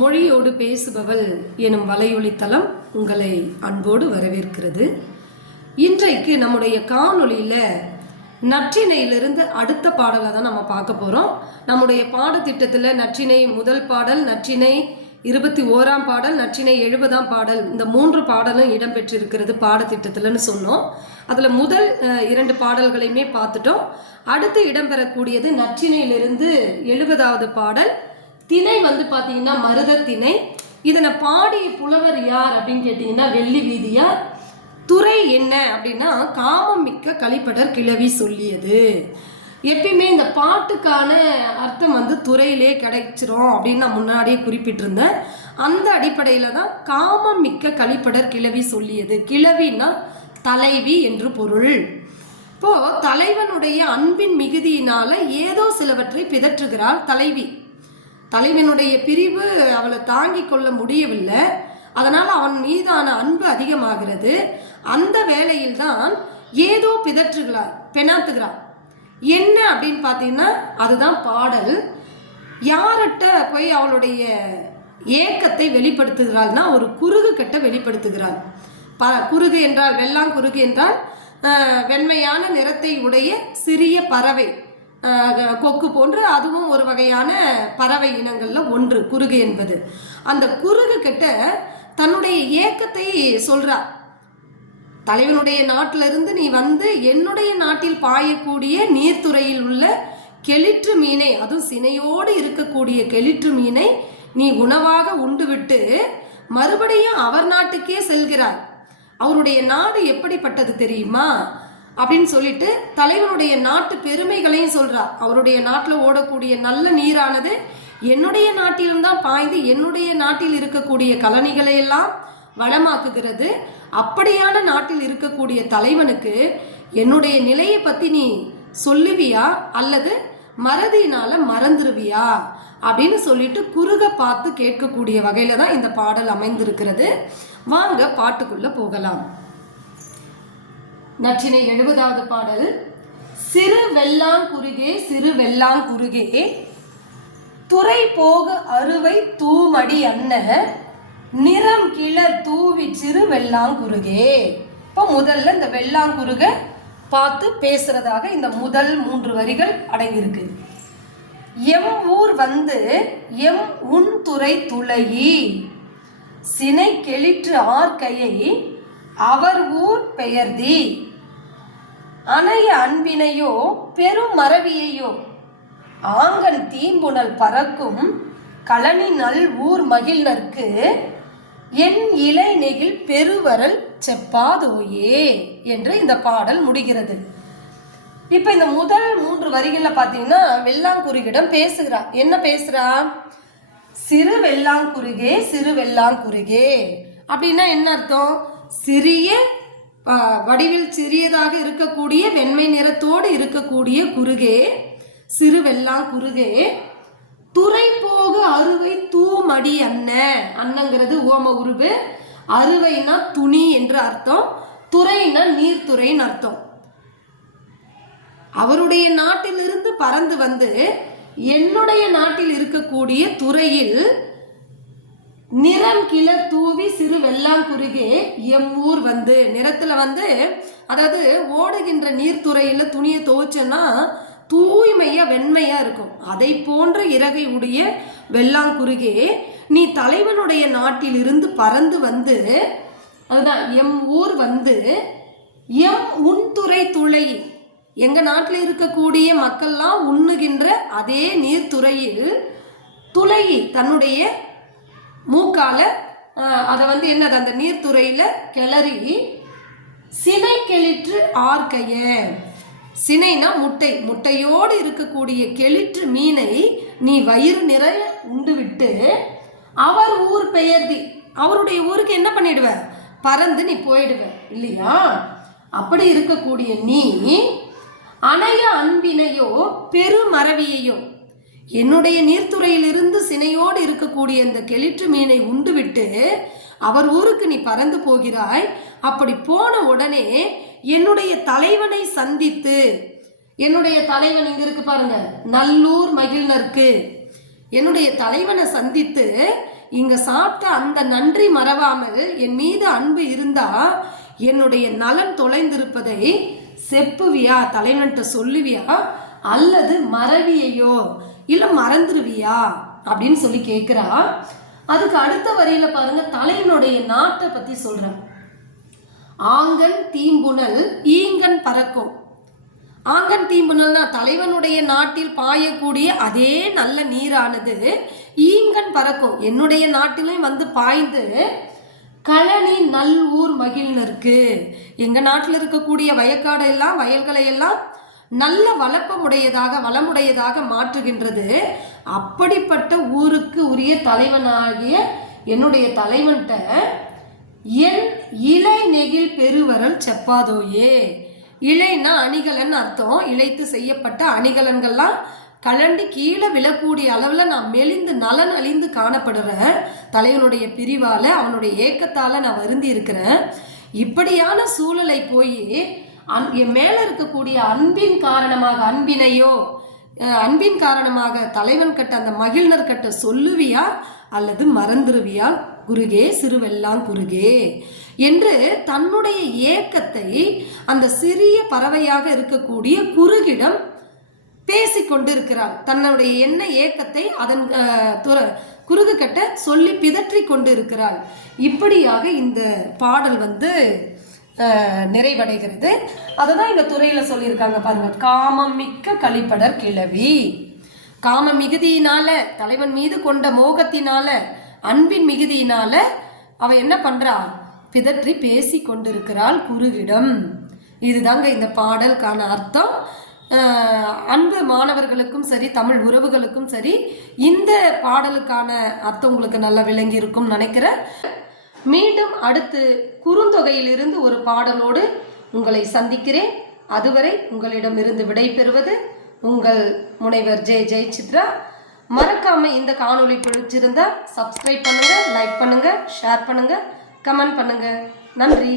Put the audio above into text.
மொழியோடு பேசுபவள் எனும் வலையொலித்தளம் உங்களை அன்போடு வரவேற்கிறது. இன்றைக்கு நம்முடைய காணொளியில் நற்றினையிலிருந்து அடுத்த பாடலை தான் நம்ம பார்க்க போகிறோம். நம்முடைய பாடத்திட்டத்தில் நற்றினை முதல் பாடல், நற்றினை 21ஆம் பாடல், நற்றினை 70ஆம் பாடல், இந்த 3 பாடலும் இடம்பெற்றிருக்கிறது பாடத்திட்டத்தில்னு சொன்னோம். அதில் முதல் 2 பாடல்களையுமே பார்த்துட்டோம். அடுத்து இடம்பெறக்கூடியது நற்றினையிலிருந்து 70ஆவது பாடல். திணை பார்த்தீங்கன்னா மருத திணை. இதனை பாடிய புலவர் யார் அப்படின்னு கேட்டீங்கன்னா வெள்ளி வீதியார். துறை என்ன அப்படின்னா காமம் மிக்க கலிப்படர் கிழவி சொல்லியது. எப்பயுமே இந்த பாட்டுக்கான அர்த்தம் துறையிலே கிடைச்சிரும் அப்படின்னு நான் முன்னாடியே குறிப்பிட்டிருந்தேன். அந்த அடிப்படையில் தான் காமம் மிக்க கலிப்படர் கிழவி சொல்லியது. கிழவின்னா தலைவி என்று பொருள். இப்போ தலைவனுடைய அன்பின் மிகுதியினால ஏதோ சிலவற்றை பிதற்றுகிறாள் தலைவி. தலைவனுடைய பிரிவு அவளை தாங்கி கொள்ள முடியவில்லை. அதனால் அவன் மீதான அன்பு அதிகமாகிறது. அந்த வேளையில் தான் ஏதோ பிதற்றுகிறாள், பெணாத்துகிறாள். என்ன அப்படின்னு பார்த்தீங்கன்னா அதுதான் பாடல். யார்கிட்ட போய் அவளுடைய ஏக்கத்தை வெளிப்படுத்துகிறாள்னா ஒரு குருகு கிட்ட வெளிப்படுத்துகிறாள். குருகு என்றால் வெள்ளாங்குருகு என்றால் வெண்மையான நிறத்தை உடைய சிறிய பறவை, கொக்கு போன்று அதுவும் ஒரு வகையான பறவை இனங்கள்ல ஒன்று குருகு என்பது. அந்த குருகு கிட்ட தன்னுடைய ஏக்கத்தை சொல்றா. தலைவனுடைய நாட்டிலிருந்து நீ என்னுடைய நாட்டில் பாயக்கூடிய நீர்த்துறையில் உள்ள கெளிற்று மீனை, அதுவும் சினையோடு இருக்கக்கூடிய கெளிற்று மீனை நீ உணவாக உண்டுவிட்டு மறுபடியும் அவர் நாட்டுக்கே செல்கிறார். அவருடைய நாடு எப்படிப்பட்டது தெரியுமா அப்படின்னு சொல்லிட்டு தலைவனுடைய நாட்டு பெருமைகளையும் சொல்றார். அவருடைய நாட்டில் ஓடக்கூடிய நல்ல நீரானது என்னுடைய நாட்டிலும் தான் பாய்ந்து என்னுடைய நாட்டில் இருக்கக்கூடிய கழனிகளை எல்லாம் வளமாக்குகிறது. அப்படியான நாட்டில் இருக்கக்கூடிய தலைவனுக்கு என்னுடைய நிலையை பத்தி நீ சொல்லுவியா அல்லது மறதியினால மறந்துருவியா அப்படின்னு சொல்லிட்டு குறுக பார்த்து கேட்கக்கூடிய வகையில தான் இந்த பாடல் அமைந்திருக்கிறது. வாங்க பாட்டுக்குள்ள போகலாம். நற்றினை 70ஆவது பாடல். சிறு வெள்ளாங்குருகே சிறு வெள்ளாங்குருகே துறை போக அறுவை தூமடி அன்ன நிறம் கிளர் தூவி சிறு வெள்ளாங்குருகே. இப்போ முதல்ல இந்த வெள்ளாங்குருக பார்த்து பேசுறதாக இந்த முதல் 3 வரிகள் அடங்கியிருக்கு. எம் ஊர் எம் உன் துறை துளையி சினை கெளிற்று ஆர்க்கையை அவர் ஊர் பெயர்தி அணைய அன்பினையோ பெரும் மறவியையோ ஆங்கன் தீம்புணல் பறக்கும் களனி நல் ஊர் மகிழ்நர்க்கு என் இலை நெகிழ் பெருவரல் செப்பாதோயே என்று இந்த பாடல் முடிகிறது. இப்ப இந்த முதல் 3 வரிகள்ல பாத்தீங்கன்னா வெள்ளாங்குருகிடம் பேசுகிறா. என்ன பேசுறா? சிறு வெள்ளாங்குருகே சிறு வெள்ளாங்குருகே அப்படின்னா என்ன அர்த்தம்? சிறிய வடிவில் சிறியதாக இருக்கக்கூடிய வெண்மை நிறத்தோடு இருக்கக்கூடிய குருகே, சிறு வெள்ளாங்குருகே, துறை போக அறுவை தூமடி அன்ன. அன்னங்கிறது ஓம உருவு, அறுவைனா துணி என்று அர்த்தம், துறைனா நீர்த்துறைன்னு அர்த்தம். அவருடைய நாட்டிலிருந்து பறந்து என்னுடைய நாட்டில் இருக்கக்கூடிய துறையில் நிறம் கிளர் தூவி சிறு வெள்ளாங்குருகே எம் ஊர் நிறத்துல அதாவது ஓடுகின்ற நீர்த்துறையில துணியை துவைச்சோன்னா தூய்மையா வெண்மையா இருக்கும். அதை போன்ற இறகை உடைய வெள்ளாங்குருகே நீ தலைவனுடைய நாட்டில் இருந்து பறந்து அதுதான் எம் ஊர் எம் உன் துறை துளை, எங்க நாட்டில் இருக்கக்கூடிய மக்கள்லாம் உண்ணுகின்ற அதே நீர்த்துறையில் துளை தன்னுடைய மூக்கால அதை என்னது அந்த நீர்த்துறையில கிளறி சினை கெளிற்று ஆர்க்கைய, சினைனா முட்டை, முட்டையோடு இருக்கக்கூடிய கெளிற்று மீனை நீ வயிறு நிறைய உண்டு விட்டு அவர் ஊர் பெயர்தி, அவருடைய ஊருக்கு என்ன பண்ணிடுவ? பறந்து நீ போயிடுவ இல்லையா? அப்படி இருக்கக்கூடிய நீ அணைய அன்பினையோ பெருமறவியையோ, என்னுடைய நீர்த்துறையிலிருந்து சினையோடு இருக்கக்கூடிய இந்த கெளிற்று மீனை உண்டு விட்டு அவர் ஊருக்கு நீ பறந்து போகிறாய். அப்படி போன உடனே என்னுடைய தலைவனை சந்தித்து, என்னுடைய தலைவன் இங்க இருக்கு பாருங்க, நல்லூர் மகிழ்நர்க்கு, என்னுடைய தலைவனை சந்தித்து இங்க சாப்பிட்ட அந்த நன்றி மறவாமல் என் மீது அன்பு இருந்தா என்னுடைய நலன் தொலைந்திருப்பதை செப்புவியா, தலைவன்கிட்ட சொல்லுவியா, அல்லது மறவியையோ இல்ல மறந்துருவியா அப்படின்னு சொல்லி கேட்கிறா. அதுக்கு அடுத்த வரியில பாருங்க, தலைவனுடைய நாட்டை பத்தி சொல்ற. ஆங்கன் தீம்புணல் ஈங்கன் பறக்கும். ஆங்கன் தீம்புணல்னா தலைவனுடைய நாட்டில் பாயக்கூடிய அதே நல்ல நீரானது ஈங்கன் பறக்கும், என்னுடைய நாட்டிலையும் வந்து பாய்ந்து களனி நல் ஊர் மகிழ்னருக்கு, எங்க நாட்டில் இருக்கக்கூடிய வயக்காடெல்லாம் வயல்களை எல்லாம் நல்ல வளமுடையதாக மாற்றுகின்றது. அப்படிப்பட்ட ஊருக்கு உரிய தலைவனாகிய என்னுடைய தலைவன்கிட்ட என் இலை நெகிழ் பெருவரல் செப்பாதோயே. இலைன்னா அணிகலன் அர்த்தம். இழைத்து செய்யப்பட்ட அணிகலன்கள்லாம் கலண்டி கீழே விழக்கூடிய அளவில் நான் மெலிந்து நலன் அழிந்து காணப்படுறேன். தலைவனுடைய பிரிவால, அவனுடைய ஏக்கத்தால நான் வருந்தி இருக்கிறேன். இப்படியான சூழலை போய் என் மேல இருக்கக்கூடிய அன்பின் காரணமாக தலைவன் கட்ட அந்த மகிழ்னர் கட்ட சொல்லுவியா அல்லது மறந்துருவியா குருகே, சிறுவெல்லாம் குருகே என்று தன்னுடைய ஏக்கத்தை அந்த சிறிய பறவையாக இருக்கக்கூடிய குருகிடம் பேசிக்கொண்டிருக்கிறாள். தன்னுடைய என்ன ஏக்கத்தை அதன் குருகு கட்ட சொல்லி பிதற்றி கொண்டு இருக்கிறாள். இப்படியாக இந்த பாடல் நிறைவடைகிறது. அதுதான் இந்த துறையில சொல்லியிருக்காங்க பாருங்க. காமம் மிக்க கழிப்படர் கிழவி. காம மிகுதியினால, தலைவன் மீது கொண்ட மோகத்தினால, அன்பின் மிகுதியினால அவ என்ன பண்றா, பிதற்றி பேசி கொண்டிருக்கிறாள் குருகிடம். இதுதாங்க இந்த பாடலுக்கான அர்த்தம். அன்பு மாணவர்களுக்கும் சரி, தமிழ் உறவுகளுக்கும் சரி, இந்த பாடலுக்கான அர்த்தம் உங்களுக்கு நல்லா விளங்கி இருக்கும் நினைக்கிறேன். மீண்டும் அடுத்து குறுந்தொகையிலிருந்து ஒரு பாடலோடு உங்களை சந்திக்கிறேன். அதுவரை உங்களிடமிருந்து விடை பெறுவது உங்கள் முனைவர் ஜெயசித்ரா. மறக்காம இந்த காணொளி பிடிச்சிருந்தா சப்ஸ்கிரைப் பண்ணுங்க, லைக் பண்ணுங்க, ஷேர் பண்ணுங்க, கமெண்ட் பண்ணுங்க. நன்றி.